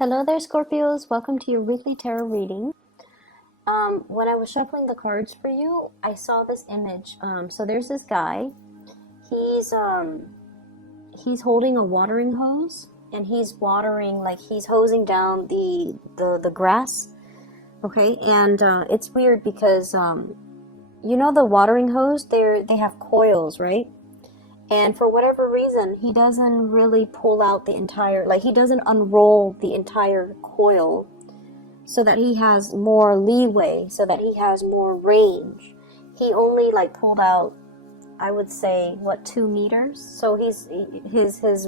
Hello there, Scorpios. Welcome to your weekly tarot reading. When I was shuffling the cards for you, I saw this image. So there's this guy. He's he's holding a watering hose, and he's watering, like he's hosing down the grass. Okay, and it's weird because you know the watering hose. They have coils, right? And for whatever reason, he doesn't really pull out the entire, like he doesn't unroll the entire coil so that he has more leeway, so that he has more range. He only like pulled out, I would say, what, 2 meters? So his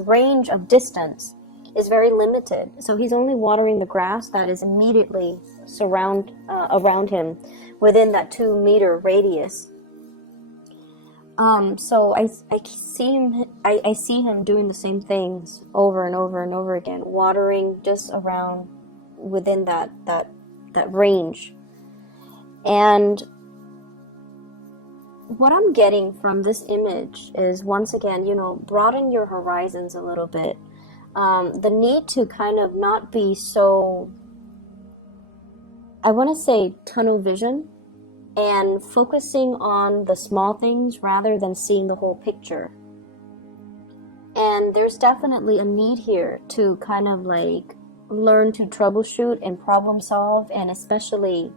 range of distance is very limited. So he's only watering the grass that is immediately around him within that 2 meter radius. So I see him doing the same things over and over and over again, watering just around within that range. And what I'm getting from this image is, once again, broaden your horizons a little bit. The need to kind of not be so, I want to say, tunnel vision, and focusing on the small things rather than seeing the whole picture. And there's definitely a need here to kind of like learn to troubleshoot and problem solve, and especially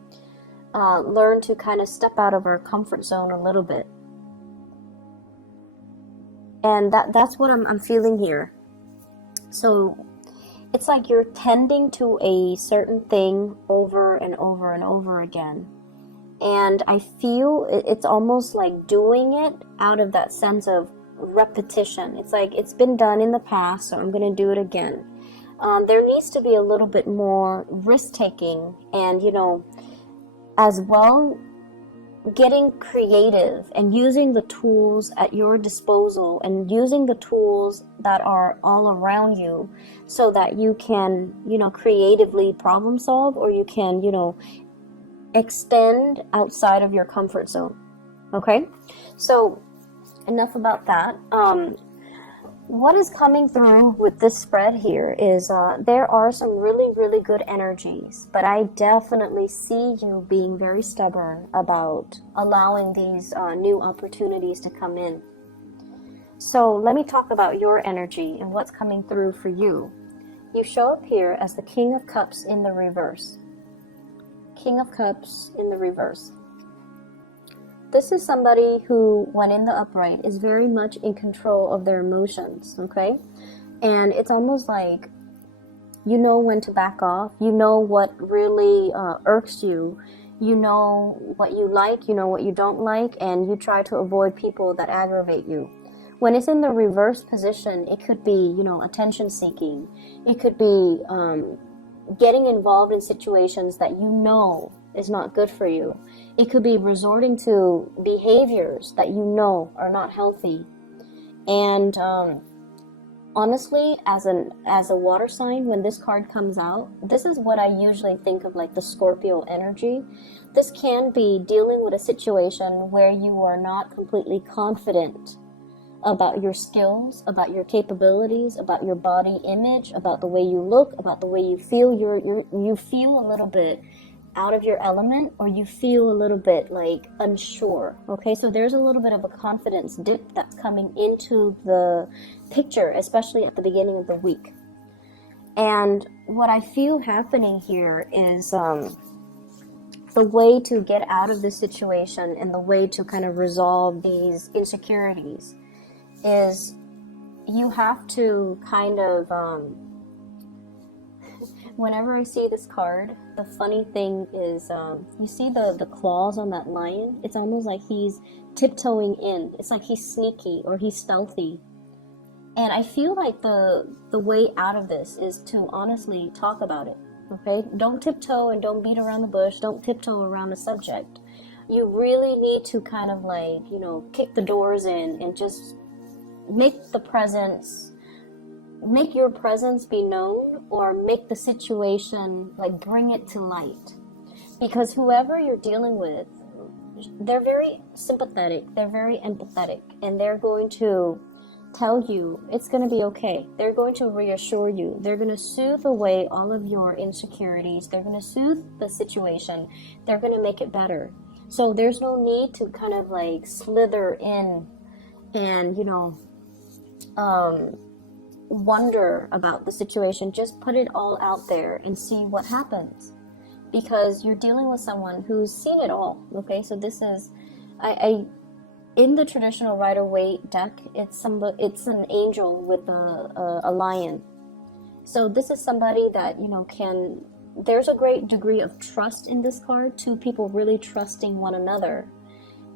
learn to kind of step out of our comfort zone a little bit. And that's what I'm feeling here. So it's like you're tending to a certain thing over and over and over again. And I feel it's almost like doing it out of that sense of repetition. It's like it's been done in the past, so I'm going to do it again. There needs to be a little bit more risk-taking and, as well, getting creative and using the tools at your disposal and using the tools that are all around you so that you can, creatively problem solve, or you can, extend outside of your comfort zone. Okay, so enough about that. What is coming through with this spread here is there are some really good energies, but I definitely see you being very stubborn about allowing these new opportunities to come in. So let me talk about your energy and what's coming through for you. You show up here as the King of Cups in the reverse. King of Cups in the reverse. This is somebody who, when in the upright, is very much in control of their emotions, okay? And it's almost like you know when to back off. You know what really irks you. You know what you like, you know what you don't like, and you try to avoid people that aggravate you. When it's in the reverse position, it could be, attention seeking. It could be getting involved in situations that you know is not good for you. It could be resorting to behaviors that you know are not healthy. And honestly, as a water sign, when this card comes out, this is what I usually think of, like the Scorpio energy. This can be dealing with a situation where you are not completely confident about your skills, about your capabilities, about your body image, about the way you look, about the way you feel. You feel a little bit out of your element, or you feel a little bit like unsure. Okay, so there's a little bit of a confidence dip that's coming into the picture, especially at the beginning of the week. And what I feel happening here is the way to get out of this situation and the way to kind of resolve these insecurities is you have to kind of, whenever I see this card, the funny thing is, you see the claws on that lion? It's almost like he's tiptoeing in. It's like he's sneaky or he's stealthy. And I feel like the way out of this is to honestly talk about it, okay? Don't tiptoe and don't beat around the bush. Don't tiptoe around the subject. You really need to kind of like, kick the doors in and just make your presence be known, or make the situation, like, bring it to light. Because whoever you're dealing with, they're very sympathetic, they're very empathetic, and they're going to tell you it's going to be okay. They're going to reassure you. They're going to soothe away all of your insecurities. They're going to soothe the situation. They're going to make it better. So there's no need to kind of like slither in and, wonder about the situation. Just put it all out there and see what happens, because you're dealing with someone who's seen it all. Okay, so this is, in the traditional Rider-Waite deck, it's an angel with a lion. So this is somebody that there's a great degree of trust in this card. Two people really trusting one another.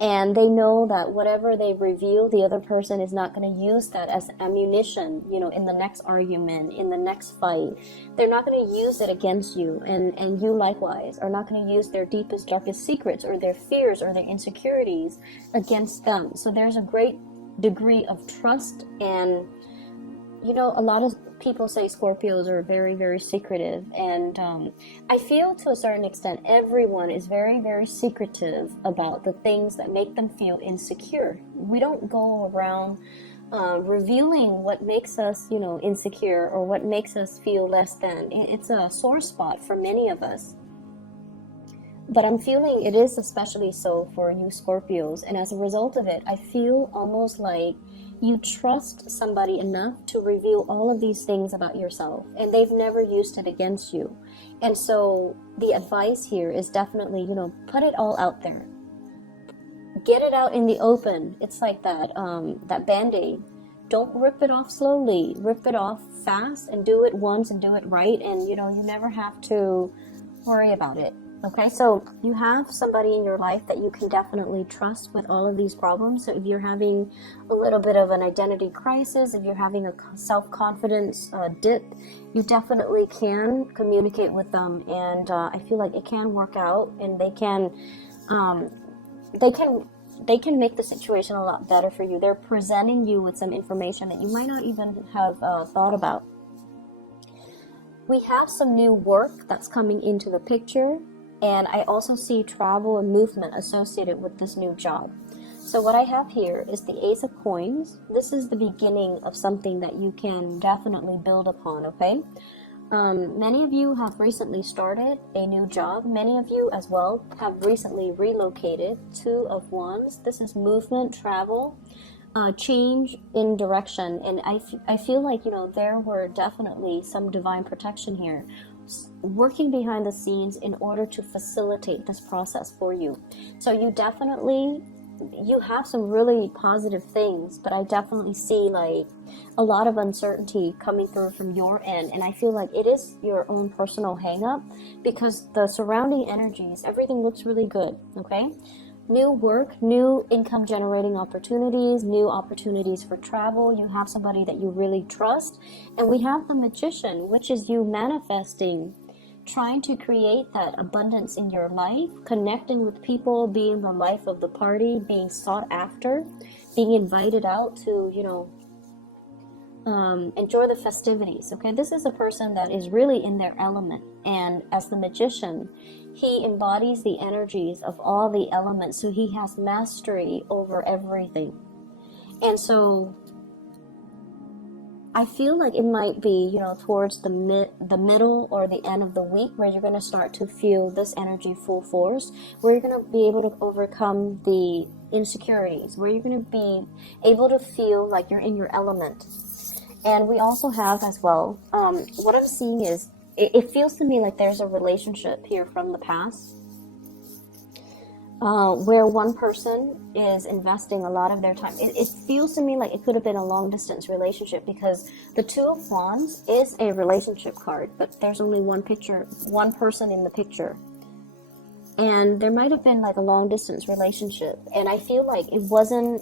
And they know that whatever they reveal, the other person is not going to use that as ammunition, in the next argument, in the next fight. They're not going to use it against you. And you likewise are not going to use their deepest, darkest secrets or their fears or their insecurities against them. So there's a great degree of trust. And, a lot of people say Scorpios are very, very secretive. And I feel to a certain extent, everyone is very, very secretive about the things that make them feel insecure. We don't go around revealing what makes us, insecure or what makes us feel less than. It's a sore spot for many of us. But I'm feeling it is especially so for you Scorpios. And as a result of it, I feel almost like you trust somebody enough to reveal all of these things about yourself, and they've never used it against you. And so the advice here is definitely, put it all out there. Get it out in the open. It's like that Band-Aid. Don't rip it off slowly. Rip it off fast and do it once and do it right, and you never have to worry about it. Okay, so you have somebody in your life that you can definitely trust with all of these problems. So if you're having a little bit of an identity crisis, if you're having a self-confidence dip, you definitely can communicate with them, and I feel like it can work out, and they can make the situation a lot better for you. They're presenting you with some information that you might not even have thought about. We have some new work that's coming into the picture. And I also see travel and movement associated with this new job. So what I have here is the Ace of Coins. This is the beginning of something that you can definitely build upon, okay? Many of you have recently started a new job. Many of you as well have recently relocated. Two of Wands. This is movement, travel, change in direction. And I feel like, there were definitely some divine protection here, working behind the scenes in order to facilitate this process for you. So you have some really positive things, but I definitely see like a lot of uncertainty coming through from your end. And I feel like it is your own personal hang up, because the surrounding energies, everything looks really good. Okay. New work, new income generating opportunities, new opportunities for travel. You have somebody that you really trust. And we have the Magician, which is you manifesting, trying to create that abundance in your life, connecting with people, being the life of the party, being sought after, being invited out to, enjoy the festivities. Okay, this is a person that is really in their element. And as the Magician, he embodies the energies of all the elements, so he has mastery over everything. And so I feel like it might be, towards the middle or the end of the week where you're going to start to feel this energy full force, where you're going to be able to overcome the insecurities, where you're going to be able to feel like you're in your element. And we also have as well, what I'm seeing is, it feels to me like there's a relationship here from the past where one person is investing a lot of their time. It feels to me like it could have been a long distance relationship, because the Two of Wands is a relationship card, but there's only one person in the picture. And there might have been like a long distance relationship, and I feel like it wasn't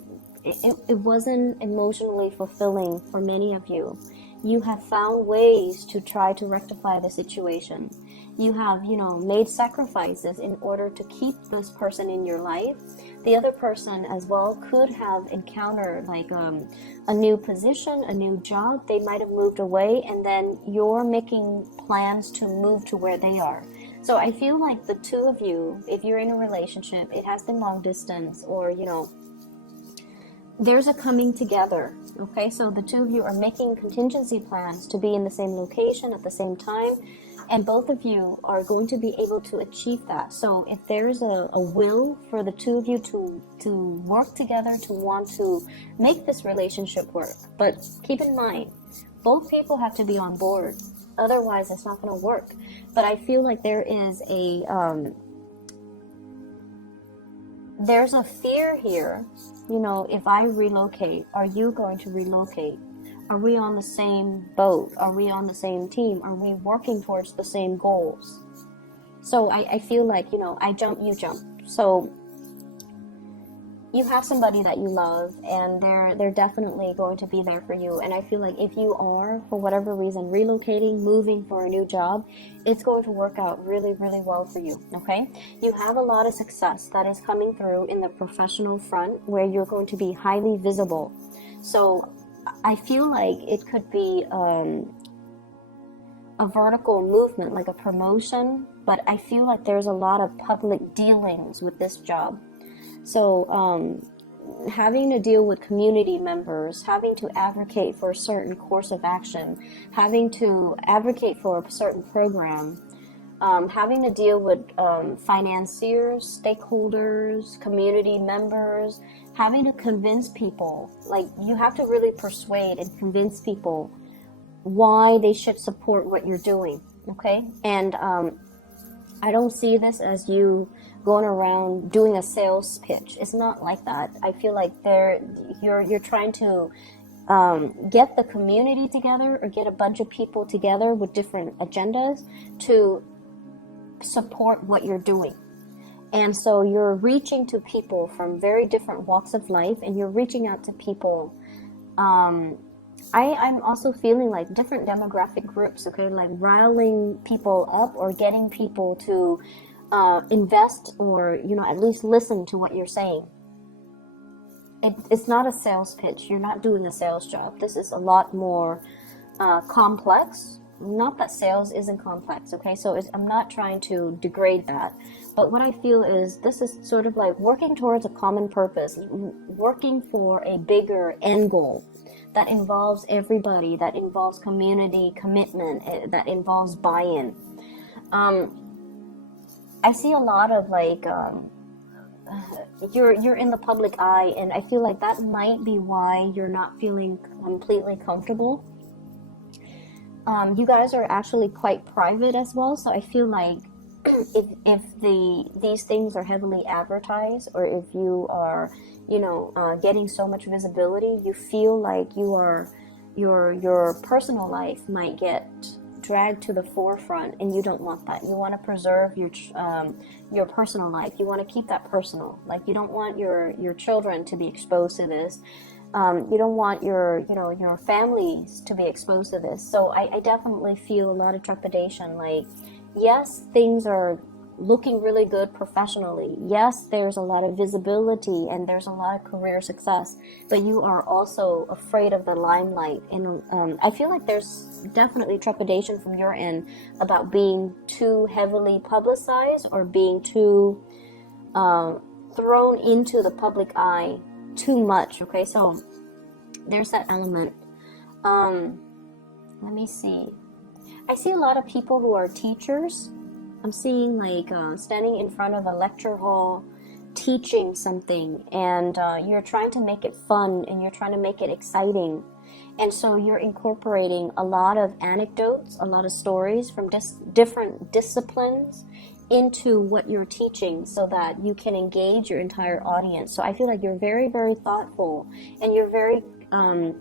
emotionally fulfilling for many of you. You have found ways to try to rectify the situation. You have, made sacrifices in order to keep this person in your life. The other person as well could have encountered like a new position, a new job. They might have moved away, and then you're making plans to move to where they are. So I feel like the two of you, if you're in a relationship, it has been long distance, or, there's a coming together. Okay, so the two of you are making contingency plans to be in the same location at the same time, and both of you are going to be able to achieve that. So if there's a will for the two of you to work together, to want to make this relationship work, but keep in mind, both people have to be on board. Otherwise, it's not going to work. But I feel like there's a fear here. You know, if I relocate, are you going to relocate? Are we on the same boat? Are we on the same team? Are we working towards the same goals? So I feel like, you know, I jump, you jump. So you have somebody that you love, and they're definitely going to be there for you. And I feel like if you are, for whatever reason, relocating, moving for a new job, it's going to work out really, really well for you, okay? You have a lot of success that is coming through in the professional front, where you're going to be highly visible. So I feel like it could be a vertical movement, like a promotion, but I feel like there's a lot of public dealings with this job. So having to deal with community members, having to advocate for a certain course of action, having to advocate for a certain program, having to deal with financiers, stakeholders, community members, having to convince people. Like, you have to really persuade and convince people why they should support what you're doing, okay? And I don't see this as you going around doing a sales pitch. It's not like that. I feel like you're trying to get the community together, or get a bunch of people together with different agendas to support what you're doing. And so you're reaching to people from very different walks of life, and you're reaching out to people. I'm also feeling like different demographic groups, okay, like riling people up or getting people to invest, or, you know, at least listen to what you're saying. It's not a sales pitch. You're not doing a sales job. This is a lot more complex. Not that sales isn't complex, okay? So I'm not trying to degrade that. But what I feel is this is sort of like working towards a common purpose, working for a bigger end goal that involves everybody, that involves community commitment, that involves buy-in. I see a lot of like you're in the public eye, and I feel like that might be why you're not feeling completely comfortable. You guys are actually quite private as well, so I feel like if these things are heavily advertised, or if you are, you know, getting so much visibility, you feel like your personal life might get dragged to the forefront, and you don't want that. You want to preserve your personal life. You want to keep that personal. Like, you don't want your children to be exposed to this. You don't want your families to be exposed to this. So I definitely feel a lot of trepidation. Like, yes, things are looking really good professionally. Yes, there's a lot of visibility and there's a lot of career success, but you are also afraid of the limelight. And I feel like there's definitely trepidation from your end about being too heavily publicized, or being too thrown into the public eye too much. Okay, so there's that element. Let me see. I see a lot of people who are teachers. I'm seeing like standing in front of a lecture hall teaching something, and you're trying to make it fun, and you're trying to make it exciting. And so you're incorporating a lot of anecdotes, a lot of stories from different disciplines into what you're teaching, so that you can engage your entire audience. So I feel like you're very, very thoughtful, and you're very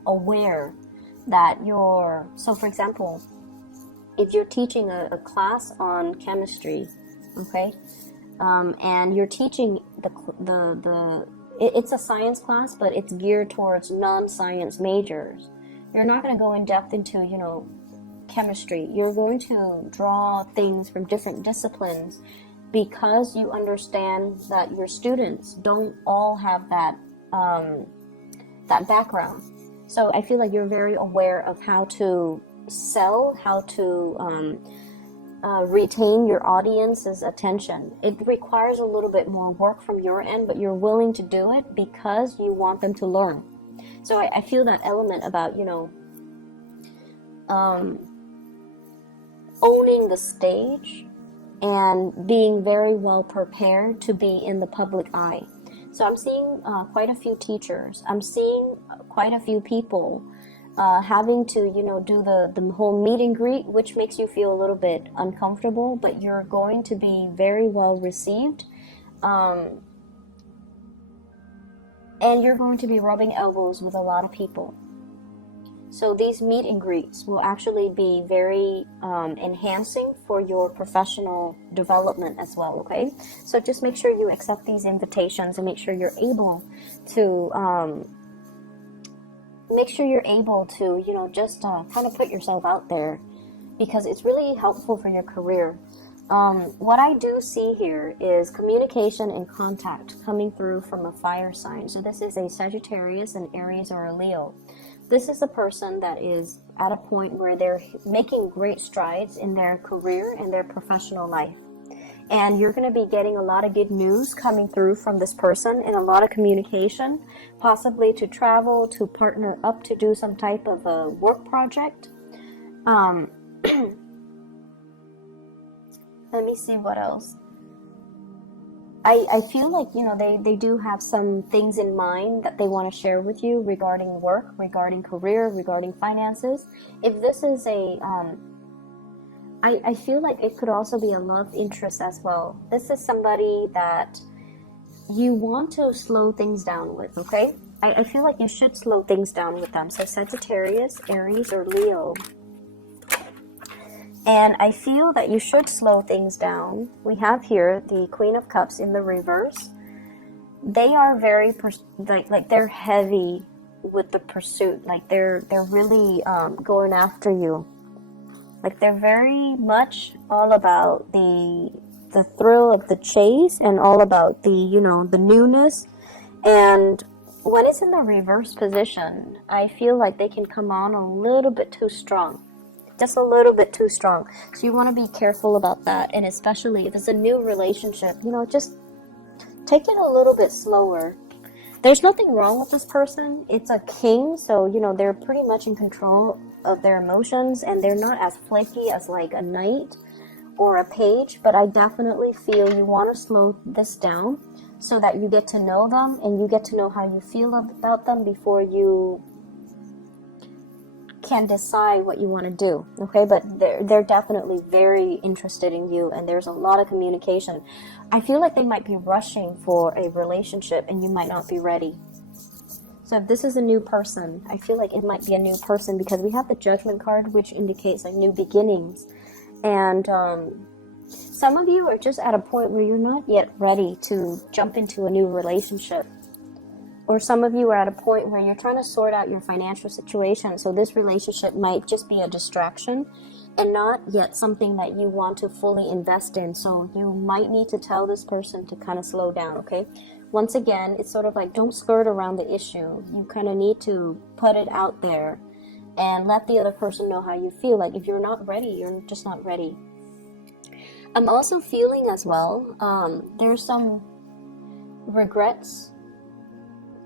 aware that so for example, if you're teaching a class on chemistry, okay, and you're teaching it's a science class, but it's geared towards non-science majors. You're not going to go in depth into, you know, chemistry. You're going to draw things from different disciplines, because you understand that your students don't all have that background. So I feel like you're very aware of how to sell, how to retain your audience's attention. It requires a little bit more work from your end, but you're willing to do it because you want them to learn. So I feel that element about, owning the stage and being very well prepared to be in the public eye. So I'm seeing quite a few teachers. I'm seeing quite a few people having to, do the whole meet and greet, which makes you feel a little bit uncomfortable, but you're going to be very well received. And you're going to be rubbing elbows with a lot of people. So these meet and greets will actually be very enhancing for your professional development as well, okay? So just make sure you accept these invitations and make sure you're able to, just kind of put yourself out there, because it's really helpful for your career. What I do see here is communication and contact coming through from a fire sign. So this is a Sagittarius, an Aries, or a Leo. This is a person that is at a point where they're making great strides in their career and their professional life. And you're going to be getting a lot of good news coming through from this person, and a lot of communication, possibly to travel, to partner up, to do some type of a work project. Let me see what else. I feel like, they do have some things in mind that they want to share with you regarding work, regarding career, regarding finances. If this is I feel like it could also be a love interest as well. This is somebody that you want to slow things down with, okay? I feel like you should slow things down with them. So Sagittarius, Aries, or Leo. And I feel that you should slow things down. We have here the Queen of Cups in the reverse. They are very, like they're heavy with the pursuit. Like they're really going after you. Like they're very much all about the thrill of the chase, and all about the, the newness. And when it's in the reverse position, I feel like they can come on a little bit too strong. Just a little bit too strong. So you want to be careful about that. And especially if it's a new relationship, just take it a little bit slower. There's nothing wrong with this person. It's a king, so they're pretty much in control of their emotions, and they're not as flaky as like a knight or a page. But I definitely feel you want to slow this down so that you get to know them and you get to know how you feel about them before you can decide what you want to do, okay? But they're definitely very interested in you, and there's a lot of communication. I feel like they might be rushing for a relationship, and you might not be ready. So if this is a new person, I feel like it might be a new person, because we have the Judgment card, which indicates like new beginnings. And some of you are just at a point where you're not yet ready to jump into a new relationship. Or some of you are at a point where you're trying to sort out your financial situation. So this relationship might just be a distraction and not yet something that you want to fully invest in. So you might need to tell this person to kind of slow down, okay? Once again, it's sort of like, don't skirt around the issue. You kind of need to put it out there and let the other person know how you feel. Like if you're not ready, you're just not ready. I'm also feeling as well, there's some regrets.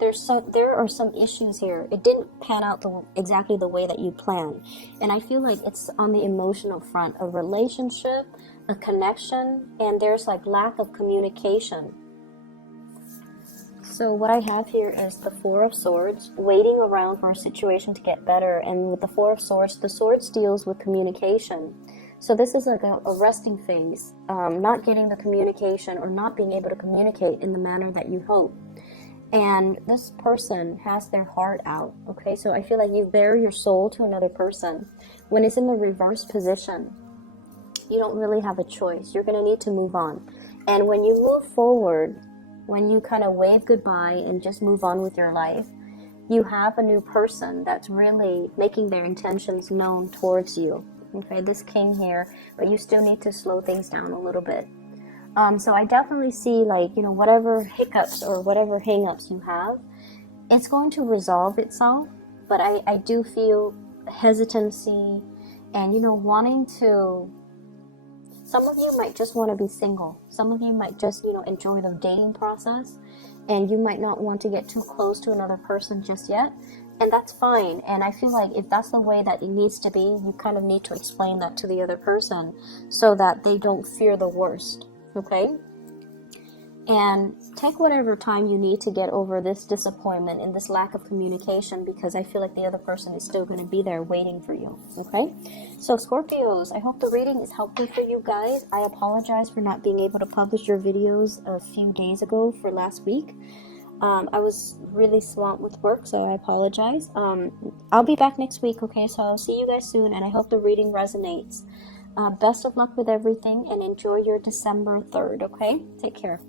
There are some issues here. It didn't pan out exactly the way that you planned. And I feel like it's on the emotional front, a relationship, a connection, and there's like lack of communication. So what I have here is the Four of Swords, waiting around for a situation to get better. And with the Four of Swords, the Swords deals with communication. So this is like a resting phase, not getting the communication or not being able to communicate in the manner that you hope. And this person has their heart out, okay? So I feel like you bear your soul to another person. When it's in the reverse position, you don't really have a choice. You're going to need to move on. And when you move forward, when you kind of wave goodbye and just move on with your life, you have a new person that's really making their intentions known towards you. Okay, this king here, but you still need to slow things down a little bit. So I definitely see, like, whatever hiccups or whatever hang-ups you have, it's going to resolve itself. But I do feel hesitancy and, wanting to Some of you might just want to be single. Some of you might just, you know, enjoy the dating process, and you might not want to get too close to another person just yet. And that's fine. And I feel like if that's the way that it needs to be, you kind of need to explain that to the other person so that they don't fear the worst. Okay? And take whatever time you need to get over this disappointment and this lack of communication, because I feel like the other person is still going to be there waiting for you. Okay? So Scorpios, I hope the reading is helpful for you guys. I apologize for not being able to publish your videos a few days ago for last week. I was really swamped with work, so I apologize. I'll be back next week, okay? So I'll see you guys soon, and I hope the reading resonates. Best of luck with everything, and enjoy your December 3rd, okay? Take care.